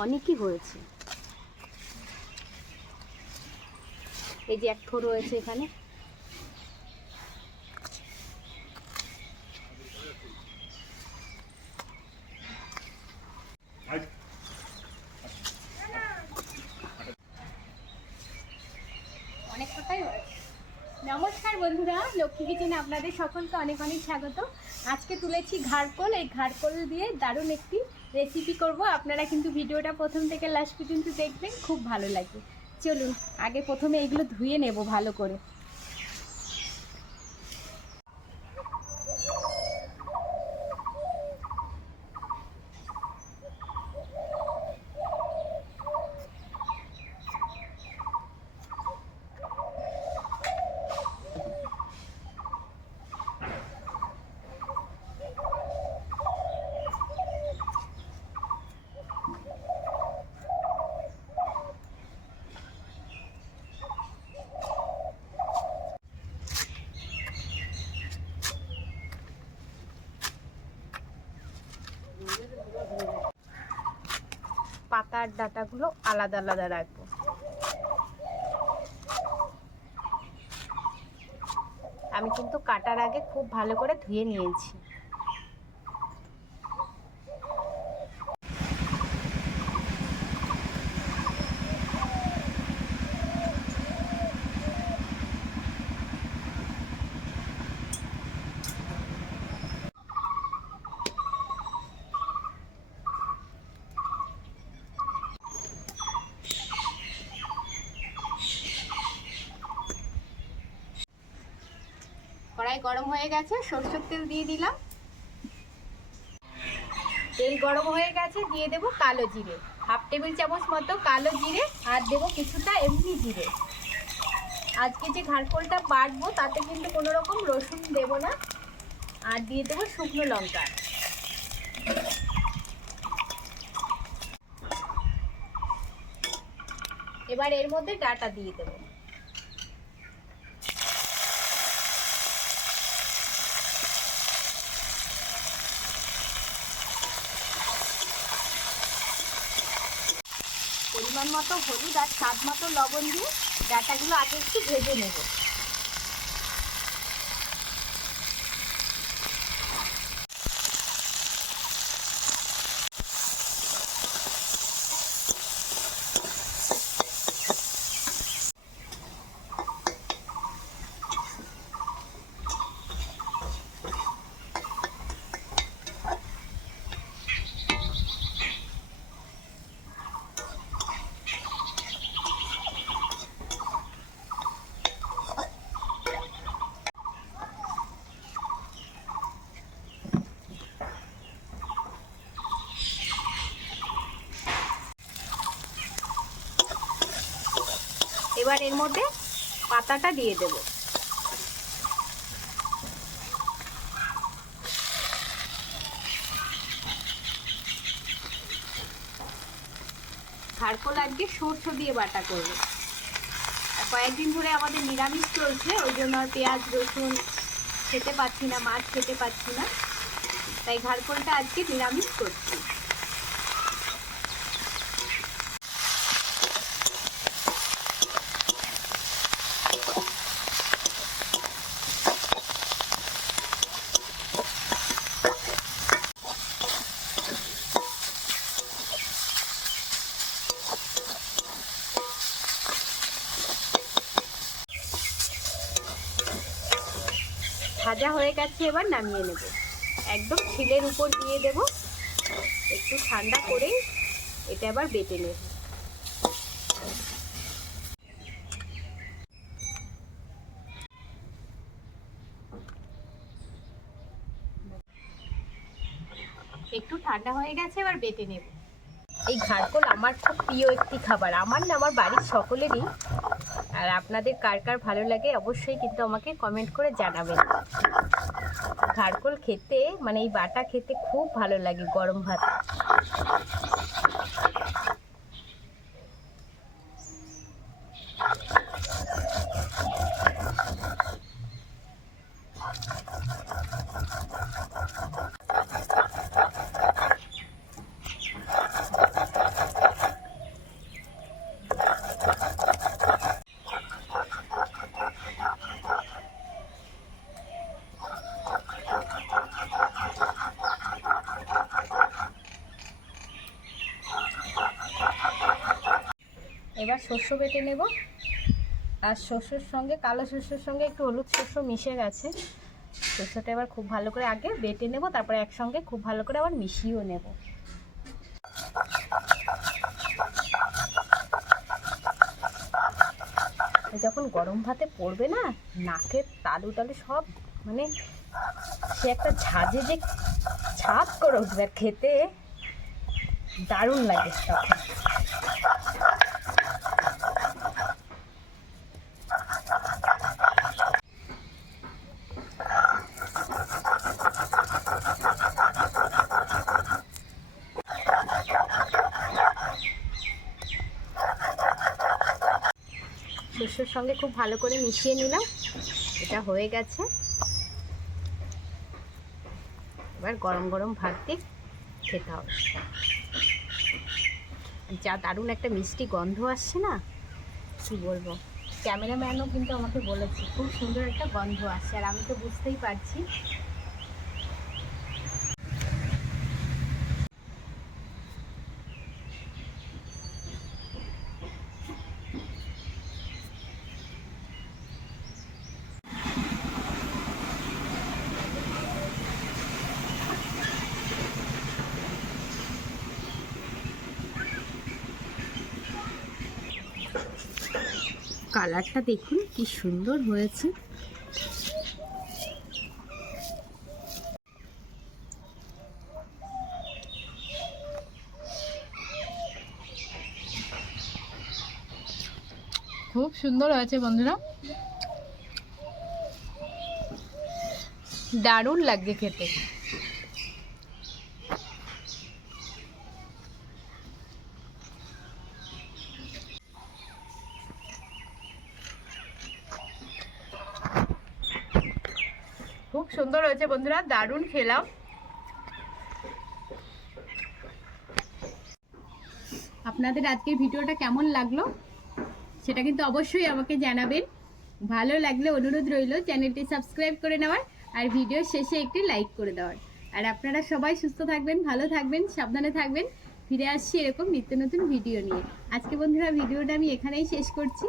অনেকই হয়েছে। এই যে এক থো রয়েছে এখানে। অনেকটাই হয়েছে। নমস্কার বন্ধুরা, লক্ষ্মী কিচেনে আপনাদের সকলকে অনেক অনেক স্বাগত। আজকে তুলেছি ঘাড়কোল। এই ঘাড়কোল দিয়ে দারুণ একটি রেসিপি করব। আপনারা কিন্তু ভিডিওটা প্রথম থেকে লাস্ট পর্যন্ত দেখবেন, খুব ভালো লাগবে। চলুন আগে প্রথমে এইগুলো ধুয়ে নেব ভালো করে। পাতার ডাঁটাগুলো আলাদা আলাদা রাখবো। আমি কিন্তু কাটার আগে খুব ভালো করে ধুয়ে নিয়েছি। কড়াই গরম হয়ে গেছে, সরষের তেল দিয়ে দিলাম। তেল গরম হয়ে গেছে, দিয়ে দেবো কালো জিরে, 1/2 টেবিল চামচ মতো কালো জিরে, আর দেবো কিছুটা এমনি জিরে। আজকে যে ঘাড়কোলটা বাটবো তাতে কিন্তু কোনো রকম রসুন দেবো না। আর দিয়ে দেবো শুকনো লঙ্কা। এবার এর মধ্যে ডাঁটা দিয়ে দেবো। পরিমাণ মতো হলুদ আর স্বাদ মতো লবণ দিয়ে ডাঁটাগুলো আগে একটু ভেজে নেব। এবার এর মধ্যে পাতাটা দিয়ে দেব। ঘাড়কোল আজকে সরষে দিয়ে বাটা করবো। কয়েকদিন ধরে আমাদের নিরামিষ চলছে, ওই জন্য আর পেঁয়াজ রসুন খেতে পাচ্ছি না, মাছ খেতে পাচ্ছি না, তাই ঘাড়কোলটা আজকে নিরামিষ করছি। ভাজা হয়ে গেছে, এবার নামিয়ে নেব। একদম ছিলের উপর দিয়ে দেব। একটু ঠান্ডা করেই এটা আবার বেটে নেব। একটু ঠান্ডা হয়ে গেছে, এবার বেটে নেব। এই ঘাড়কোল আমার খুব প্রিয় একটি খাবার, আমার না আমার বাড়ির সকলেরই। আর আপনাদের কার কার ভালো লাগে অবশ্যই কিন্তু আমাকে কমেন্ট করে জানাবেন। ঘাড়কোল খেতে মানে এই বাটা খেতে খুব ভালো লাগে গরম ভাত। শস্য বেটে নেব। আর শস্যর সঙ্গে, কালো শস্যের সঙ্গে একটু হলুদ শস্য মিশে গেছে। শস্যটা এবার খুব ভালো করে আগে বেটে নেব, তারপরে একসঙ্গে খুব ভালো করে আবার মিশিয়েও নেব। যখন গরম ভাতে পড়বে না, নাকের তালু টালু সব মানে সে একটা ঝাঁঝে যে ছাদ করে উঠবে, খেতে দারুণ লাগে তখন। শস্যের সঙ্গে খুব ভালো করে মিশিয়ে নিলাম, এটা হয়ে গেছে। এবার গরম গরম ভাত দিয়ে খেতে হবে। যা দারুণ একটা মিষ্টি গন্ধ আসছে না, কি বলবো। ক্যামেরাম্যানও কিন্তু আমাকে বলেছে খুব সুন্দর একটা গন্ধ আসছে, আর আমি তো বুঝতেই পারছি। কালারটা দেখুন কি সুন্দর হয়েছে। খুব সুন্দর হয়েছে বন্ধুরা, দারুণ লাগছে খেতে। খুব সুন্দর হয়েছে বন্ধুরা, দারুণ খেলাম। আপনাদের আজকের ভিডিওটা কেমন লাগলো সেটা কিন্তু অবশ্যই আমাকে জানাবেন। ভালো লাগলে অনুরোধ রইল চ্যানেলটি সাবস্ক্রাইব করে নেওয়ার, আর ভিডিও শেষে একটি লাইক করে দেওয়ার। আর আপনারা সবাই সুস্থ থাকবেন, ভালো থাকবেন, সাবধানে থাকবেন। ফিরে আসছি এরকম নিত্য নতুন ভিডিও নিয়ে। আজকে বন্ধুরা ভিডিওটা আমি এখানেই শেষ করছি।